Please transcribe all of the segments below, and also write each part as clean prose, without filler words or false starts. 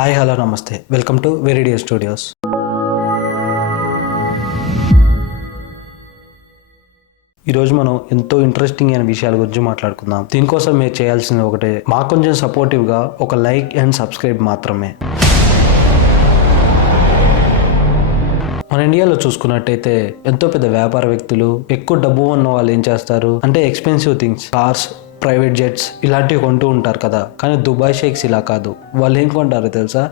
Hi hello నమస్తే welcome to వెరిడియో studios. ఈరోజు మనం ఎంతో ఇంట్రెస్టింగ్ అయిన విషయాల గురించి మాట్లాడుకుందాం. దీనికోసం మీరు చేయాల్సింది ఒకటే, మాకు కొంచెం సపోర్టివ్గా ఒక లైక్ అండ్ సబ్స్క్రైబ్ మాత్రమే. మన ఇండియాలో చూసుకున్నట్టయితే ఎంతో పెద్ద వ్యాపార వ్యక్తులు, ఎక్కువ డబ్బు ఉన్న వాళ్ళు ఏం చేస్తారు అంటే expensive things, cars, private jets ఇలాంటివి కొంటూ ఉంటారు కదా. కానీ దుబాయ్ షేక్స్ ఇలా కాదు. వాళ్ళు ఏం కొంటారో తెలుసా?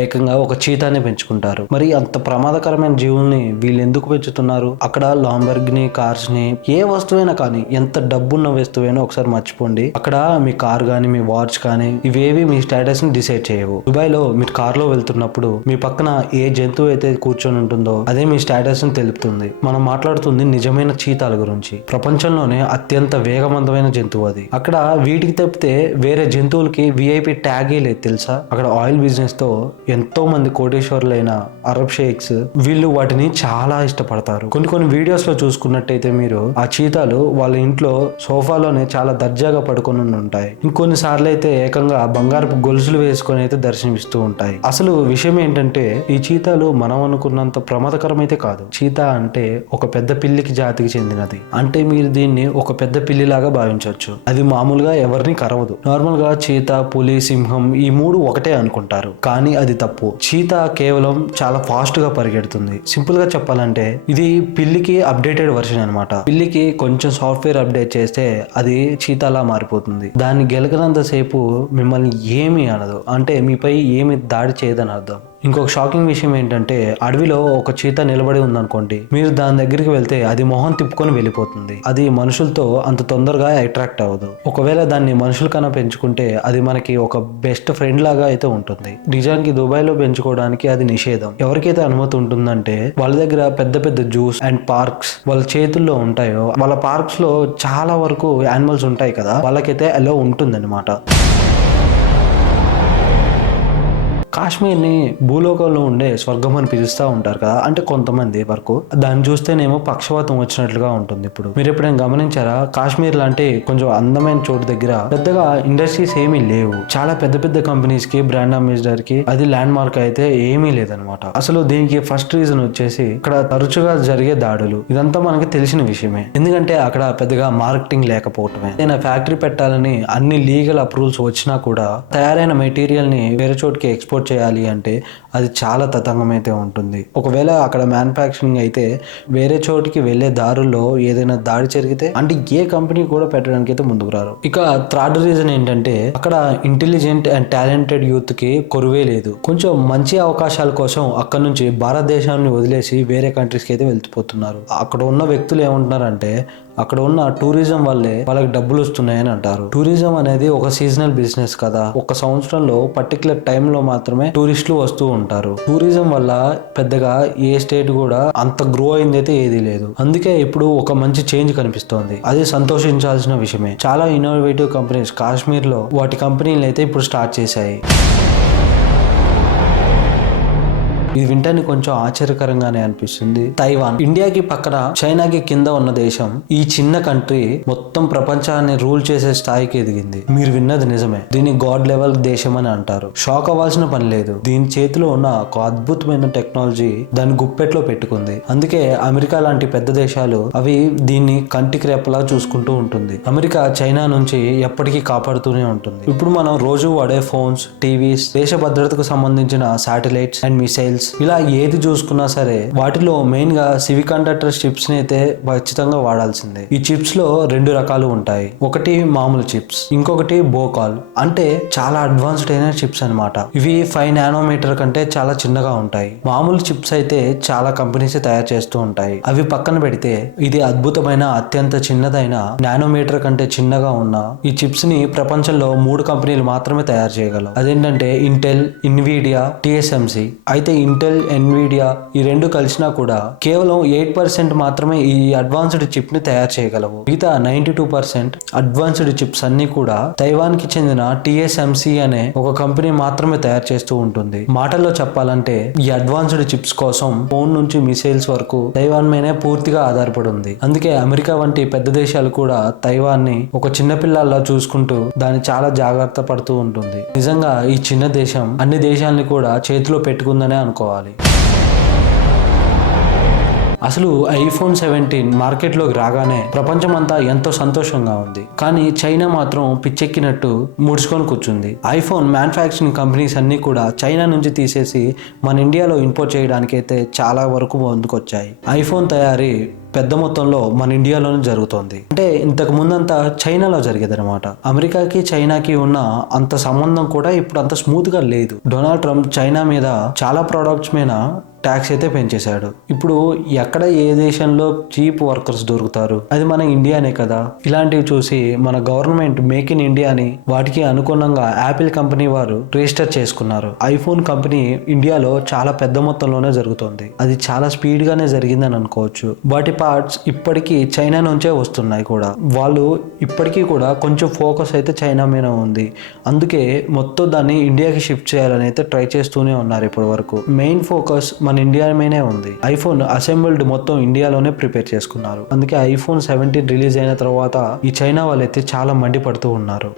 ఏకంగా ఒక చీతానే పెంచుకుంటారు. మరి అంత ప్రమాదకరమైన జీవుల్ని వీళ్ళు ఎందుకు పెంచుతున్నారు? అక్కడ లాంబర్గిని కార్స్ ని, ఏ వస్తువైనా కానీ, ఎంత డబ్బున్న వస్తువైనా ఒకసారి మర్చిపోండి, అక్కడ మీ కార్ కానీ మీ వాచ్ కానీ ఇవేవి మీ స్టేటస్ ని డిసైడ్ చేయవు. దుబాయ్ లో మీరు కార్ లో వెళ్తున్నప్పుడు మీ పక్కన ఏ జంతువు అయితే కూర్చొని ఉంటుందో అదే మీ స్టేటస్ ని తెలుపుతుంది. మనం మాట్లాడుతుంది నిజమైన చీతాల గురించి. ప్రపంచంలోనే అత్యంత వేగవంతమైన జంతువు అది. అక్కడ వీటికి తప్పితే వేరే జంతువులకి విఐపి ట్యాగే లేదు తెలుసా. అక్కడ ఆయిల్ బిజినెస్ తో ఎంతో మంది కోటేశ్వర్లైన అరబ్ షేక్స్ వీళ్ళు వాటిని చాలా ఇష్టపడతారు. కొన్ని వీడియోస్ లో చూసుకున్నట్టయితే మీరు ఆ చీతాలు వాళ్ళ ఇంట్లో సోఫాలోనే చాలా దర్జాగా పడుకొని ఉంటాయి. ఇంకొన్నిసార్లు అయితే ఏకంగా బంగారపు గొలుసులు వేసుకొని అయితే దర్శనమిస్తూ ఉంటాయి. అసలు విషయం ఏంటంటే ఈ చీతాలు మనం అనుకున్నంత ప్రమాదకరం అయితే కాదు. చీతా అంటే ఒక పెద్ద పిల్లికి జాతికి చెందినది. అంటే మీరు దీన్ని ఒక పెద్ద పిల్లిలాగా భావించవచ్చు. అది మామూలుగా ఎవరిని కరవదు. నార్మల్ గా చీత, పులి, సింహం ఈ మూడు ఒకటే అనుకుంటారు, కానీ అది తప్పు. చీత కేవలం చాలా ఫాస్ట్ గా పరిగెడుతుంది. సింపుల్ గా చెప్పాలంటే ఇది పిల్లికి అప్డేటెడ్ వర్షన్ అనమాట. పిల్లికి కొంచెం సాఫ్ట్వేర్ అప్డేట్ చేస్తే అది చీతాలా మారిపోతుంది. దాన్ని గెలకనంత సేపు మిమ్మల్ని ఏమీ అనదు, అంటే మీపై ఏమి దాడి చేయదని అర్థం. ఇంకొక షాకింగ్ విషయం ఏంటంటే అడవిలో ఒక చీత నిలబడి ఉందనుకోండి, మీరు దాని దగ్గరికి వెళ్తే అది మొహం తిప్పుకొని వెళ్ళిపోతుంది. అది మనుషులతో అంత తొందరగా అట్రాక్ట్ అవ్వదు. ఒకవేళ దాన్ని మనుషుల కన్నా పెంచుకుంటే అది మనకి ఒక బెస్ట్ ఫ్రెండ్ లాగా అయితే ఉంటుంది. నిజానికి దుబాయ్ లో పెంచుకోవడానికి అది నిషేధం. ఎవరికైతే అనుమతి ఉంటుందంటే వాళ్ళ దగ్గర పెద్ద పెద్ద జూస్ అండ్ పార్క్స్ వాళ్ళ చేతుల్లో ఉంటాయో, వాళ్ళ పార్క్స్ లో చాలా వరకు యానిమల్స్ ఉంటాయి కదా, వాళ్ళకైతే అలో ఉంటుందన్నమాట. కాశ్మీర్ని భూలోకంలో ఉండే స్వర్గం అని పిలుస్తూ ఉంటారు కదా, అంటే కొంతమంది వరకు. దాన్ని చూస్తేనేమో పక్షవాతం వచ్చినట్లుగా ఉంటుంది. ఇప్పుడు మీరు ఎప్పుడైనా గమనించారా? కాశ్మీర్ లాంటి కొంచెం అందమైన చోటు దగ్గర పెద్దగా ఇండస్ట్రీస్ ఏమీ లేవు. చాలా పెద్ద పెద్ద కంపెనీస్ కి, బ్రాండ్ అంబాసిడర్ కి అది ల్యాండ్ మార్క్ అయితే ఏమీ లేదనమాట. అసలు దీనికి ఫస్ట్ రీజన్ వచ్చేసి ఇక్కడ తరచుగా జరిగే దాడులు. ఇదంతా మనకి తెలిసిన విషయమే. ఎందుకంటే అక్కడ పెద్దగా మార్కెటింగ్ లేకపోవటమే. ఏదైనా ఫ్యాక్టరీ పెట్టాలని అన్ని లీగల్ అప్రూవల్స్ వచ్చినా కూడా తయారైన మెటీరియల్ ని వేరే చోటుకి ఎక్స్పోర్ట్ చేయాలి అంటే అది చాలా తతంగం అయితే ఉంటుంది. ఒకవేళ అక్కడ మ్యానుఫ్యాక్చరింగ్ అయితే వేరే చోటికి వెళ్లే దారుల్లో ఏదైనా దాడి జరిగితే అంటే ఏ కంపెనీ కూడా పెట్టడానికి అయితే ముందుకు రారు. ఇక థర్డ్ రీజన్ ఏంటంటే అక్కడ ఇంటెలిజెంట్ అండ్ టాలెంటెడ్ యూత్ కి కొరువే లేదు. కొంచెం మంచి అవకాశాల కోసం అక్కడ నుంచి భారతదేశాన్ని వదిలేసి వేరే కంట్రీస్కి అయితే వెళ్తిపోతున్నారు. అక్కడ ఉన్న వ్యక్తులు ఏమంటున్నారంటే అక్కడ ఉన్న టూరిజం వల్లే వాళ్ళకి డబ్బులు వస్తున్నాయని అంటారు. టూరిజం అనేది ఒక సీజనల్ బిజినెస్ కదా. ఒక సంవత్సరంలో పర్టికులర్ టైంలో మాత్రమే టూరిస్టులు వస్తూ ఉంటారు. టూరిజం వల్ల పెద్దగా ఏ స్టేట్ కూడా అంత గ్రో అయింది అయితే ఏదీ లేదు. అందుకే ఇప్పుడు ఒక మంచి చేంజ్ కనిపిస్తోంది. అది సంతోషించాల్సిన విషయమే. చాలా ఇన్నోవేటివ్ కంపెనీస్ కాశ్మీర్ లో వాటి కంపెనీలు అయితే ఇప్పుడు స్టార్ట్ చేశాయి. ఇది వింటానికి కొంచెం ఆశ్చర్యకరంగానే అనిపిస్తుంది. తైవాన్ ఇండియాకి పక్కన, చైనాకి కింద ఉన్న దేశం. ఈ చిన్న కంట్రీ మొత్తం ప్రపంచాన్ని రూల్ చేసే స్థాయికి ఎదిగింది. మీరు విన్నది నిజమే. దీన్ని గాడ్ లెవెల్ దేశం అని అంటారు. షాక్ అవ్వాల్సిన పని లేదు. దీని చేతిలో ఉన్న ఒక అద్భుతమైన టెక్నాలజీ దాన్ని గుప్పెట్లో పెట్టుకుంది. అందుకే అమెరికా లాంటి పెద్ద దేశాలు అవి దీన్ని కంటికి రెప్పలా చూసుకుంటూ ఉంటుంది. అమెరికా చైనా నుంచి ఎప్పటికీ కాపాడుతూనే ఉంటుంది. ఇప్పుడు మనం రోజు వాడే ఫోన్స్, టీవీస్, దేశ భద్రతకు సంబంధించిన శాటిలైట్స్ అండ్ మిసైల్స్ ఇలా ఏది చూసుకున్నా సరే వాటిలో మెయిన్ గా సివి కండక్టర్ చిప్స్ ని అయితే ఖచ్చితంగా వాడాల్సిందే. ఈ చిప్స్ లో రెండు రకాలు ఉంటాయి. ఒకటి మామూలు చిప్స్, ఇంకొకటి బోకాల్, అంటే చాలా అడ్వాన్స్డ్ అయిన చిప్స్ అనమాట. ఇవి 5 నానోమీటర్ కంటే చాలా చిన్నగా ఉంటాయి. మామూలు చిప్స్ అయితే చాలా కంపెనీస్ తయారు చేస్తూ ఉంటాయి. అవి పక్కన పెడితే ఇది అద్భుతమైన అత్యంత చిన్నదైన నానోమీటర్ కంటే చిన్నగా ఉన్న ఈ చిప్స్ ని ప్రపంచంలో 3 కంపెనీలు మాత్రమే తయారు చేయగలవు. అదేంటంటే ఇంటెల్, ఇన్విడియా, TSMC. అయితే ఇంటెల్, ఎన్విడియా ఈ రెండు కలిసినా కూడా కేవలం 8% మాత్రమే ఈ అడ్వాన్స్డ్ చిప్ ని తయారు చేయగలవు. మిగతా 92% అడ్వాన్స్డ్ చిప్స్ అన్ని కూడా తైవాన్ కి చెందిన TSMC అనే ఒక కంపెనీ మాత్రమే తయారు చేస్తూ ఉంటుంది. మాటల్లో చెప్పాలంటే ఈ అడ్వాన్స్డ్ చిప్స్ కోసం ఫోన్ నుంచి మిసైల్స్ వరకు తైవాన్ మీదే పూర్తిగా ఆధారపడి ఉంది. అందుకే అమెరికా వంటి పెద్ద దేశాలు కూడా తైవాన్ ని ఒక చిన్న పిల్లల్లా చూసుకుంటూ దాన్ని చాలా జాగ్రత్త పడుతూ ఉంటుంది. నిజంగా ఈ చిన్న దేశం అన్ని దేశాలని కూడా చేతిలో పెట్టుకుందనే అనుకోవాలి. అసలు iPhone 17 మార్కెట్లోకి రాగానే ప్రపంచమంతా ఎంతో సంతోషంగా ఉంది. కానీ చైనా మాత్రం పిచ్చెక్కినట్టు ముడుచుకొని కూర్చుంది. ఐఫోన్ మ్యానుఫ్యాక్చరింగ్ కంపెనీస్ అన్ని కూడా చైనా నుంచి తీసేసి మన ఇండియాలో ఇంపోర్ట్ చేయడానికి అయితే చాలా వరకు ముందుకొచ్చాయి. ఐఫోన్ తయారీ పెద్ద మొత్తంలో మన ఇండియాలోనే జరుగుతోంది. అంటే ఇంతకు ముందంతా చైనాలో జరిగేది అనమాట. అమెరికాకి చైనాకి ఉన్న అంత సంబంధం కూడా ఇప్పుడు అంత స్మూత్ గా లేదు. డొనాల్డ్ ట్రంప్ చైనా మీద చాలా ప్రోడక్ట్స్ మీద ట్యాక్స్ అయితే పెంచేశాడు. ఇప్పుడు ఎక్కడ ఏ దేశంలో చీప్ వర్కర్స్ దొరుకుతారు, అది మన ఇండియానే కదా. ఇలాంటివి చూసి మన గవర్నమెంట్ మేక్ ఇన్ ఇండియా అని వాటికి అనుగుణంగా యాపిల్ కంపెనీ వారు రిజిస్టర్ చేసుకున్నారు. ఐఫోన్ కంపెనీ ఇండియాలో చాలా పెద్ద మొత్తంలోనే జరుగుతుంది. అది చాలా స్పీడ్ గానే జరిగిందని అనుకోవచ్చు. వాటి పార్ట్స్ ఇప్పటికీ చైనా నుంచే వస్తున్నాయి కూడా. వాళ్ళు ఇప్పటికీ కూడా కొంచెం ఫోకస్ అయితే చైనా మీద ఉంది. అందుకే మొత్తం దాన్ని ఇండియాకి షిఫ్ట్ చేయాలని అయితే ట్రై చేస్తూనే ఉన్నారు. ఇప్పటి వరకు మెయిన్ ఫోకస్ మన ఇండియా మీదే ఉంది. ఐఫోన్ అసెంబుల్డ్ మొత్తం ఇండియాలోనే ప్రిపేర్ చేసుకున్నారు. అందుకే iPhone 17 రిలీజ్ అయిన తర్వాత ఈ చైనా వాళ్ళైతే చాలా మండిపడుతూ ఉన్నారు.